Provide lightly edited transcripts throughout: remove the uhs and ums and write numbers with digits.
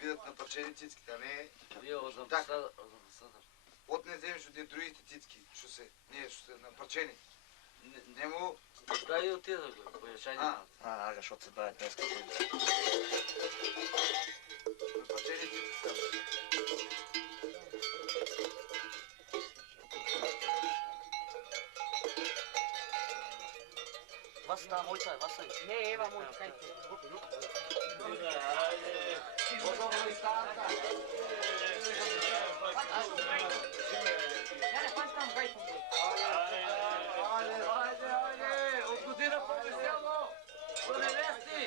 бидат напарчени цицките, а не... Вие от амбасада. От не вземеш от другите цицки, що се напарчени. Немо... Дай и отида го, пояшай малко. Ага, защото се бавят днес като... Напарчени цицки са. Was da, Holzer, was da? Nee, Eva moet kijken. Ja, dat was dan buiten. Айде, от година по-весело! Доневести!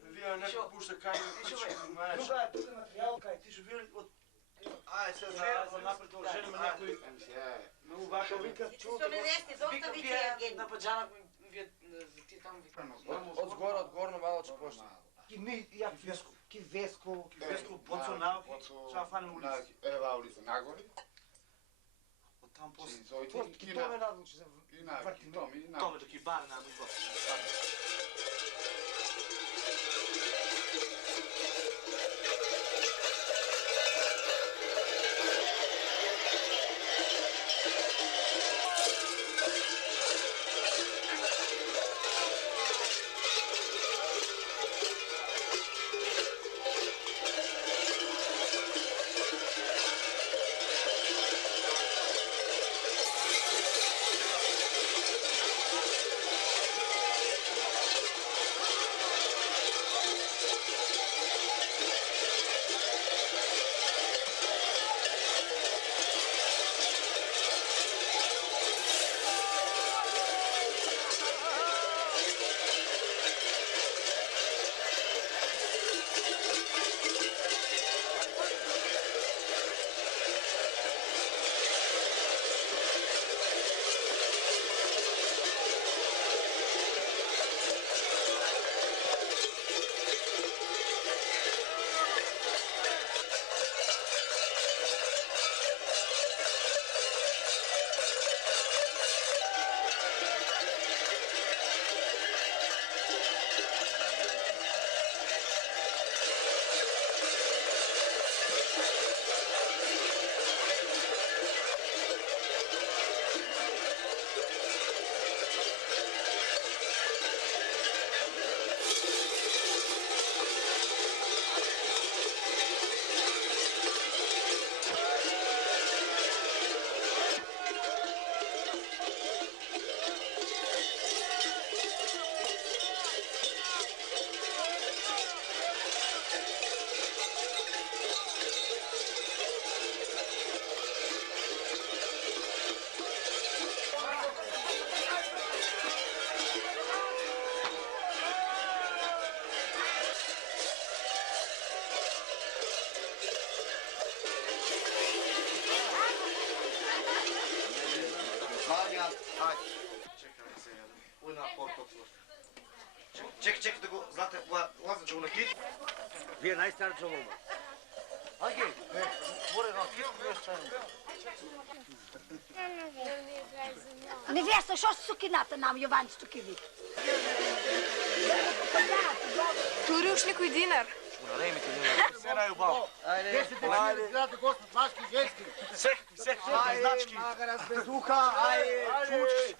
Вие някакво пуша кай, Тук е материал, кай, ти ще вили от... за напред дължение на някой... Много ваша вика. Доста ви че Евгений. На паджана, вие ти там ви... Отгоре malo će pošti. Jak Vesco? Que Vesco? Vesco, Boncional, já fala no ulici. Ева улица нагоре. Оттам после... Твъртки, то ме надо, че се въртим. Томе таки бар на дуба. Хайде. Чекай сега. Една по-топло. Чекай да го, знате, лаза човнакит. Вие най-стар човек. Аги, море на кит, вие ставим. Невеста, що з сукината нам, Йованчето киви? Тури уж никой динар. Все на любов. Айде, гледате Господ, мъжки, женски. Всеки Айде, магара с безуха, айде, чучки.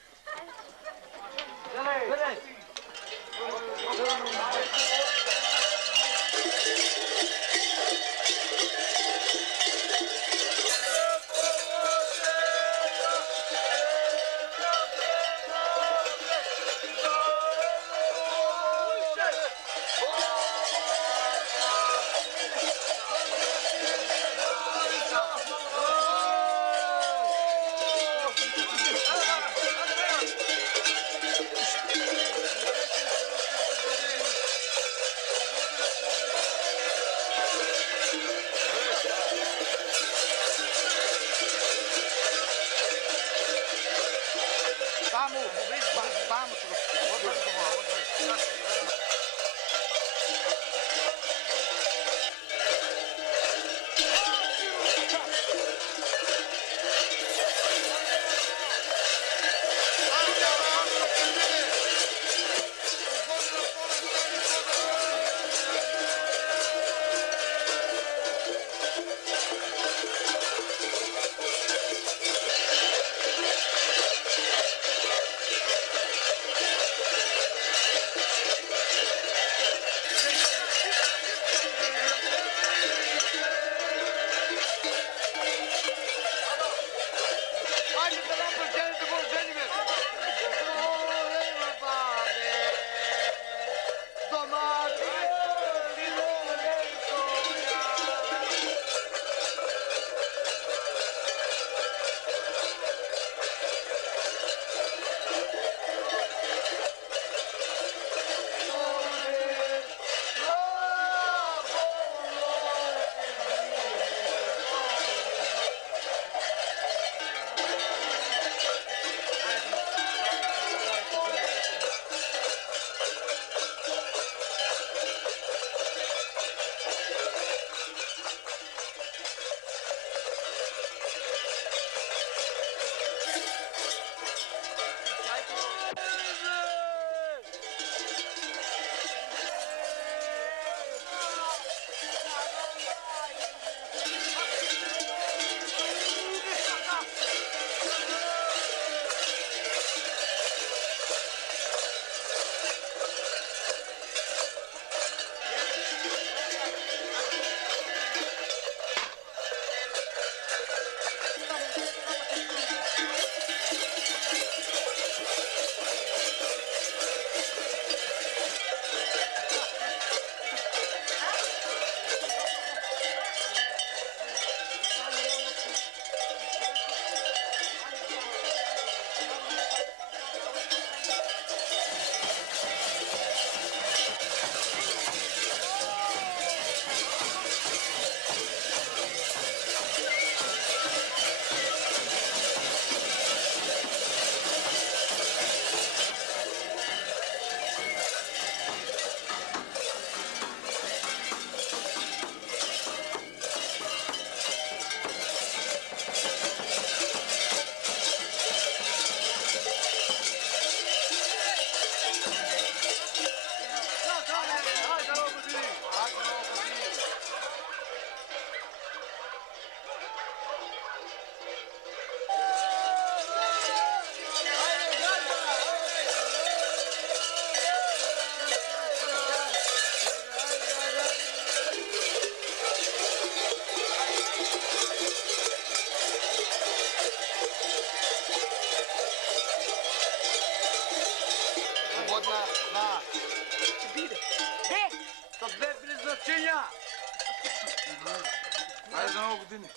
Айде за много години.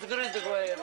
Загръж да го е.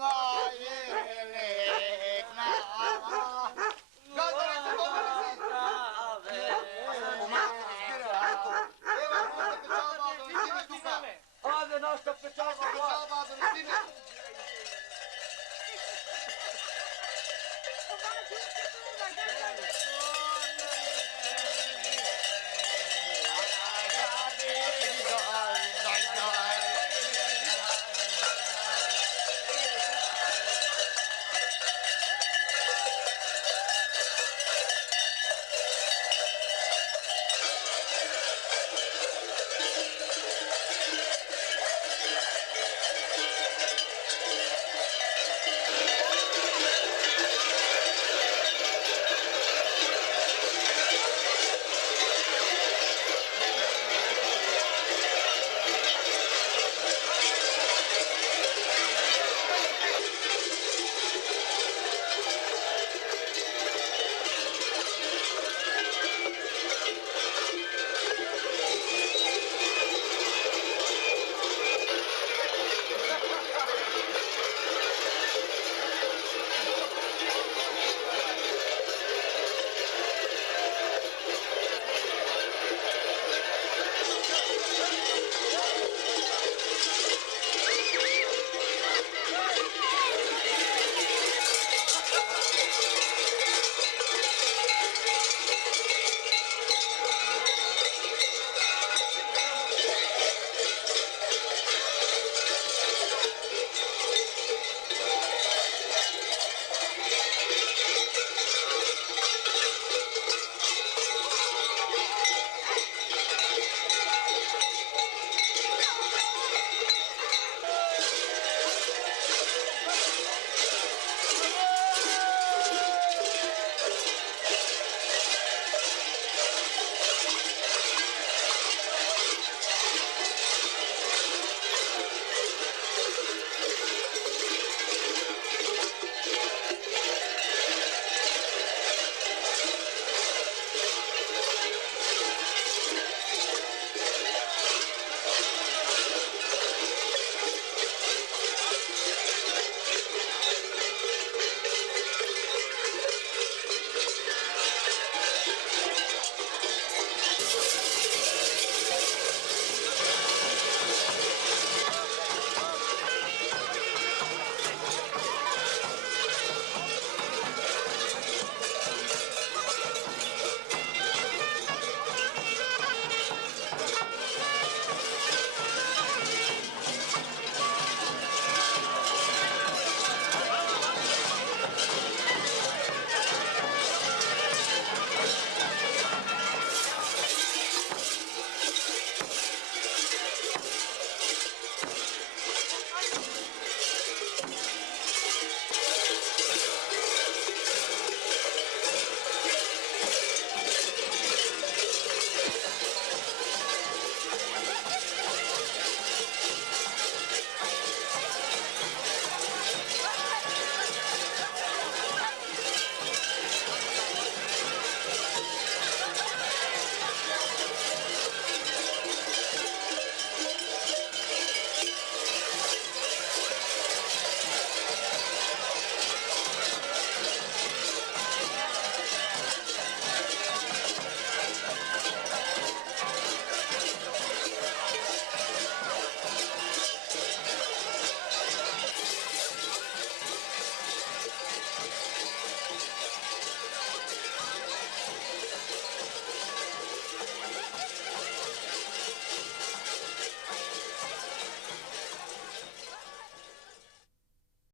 Мама!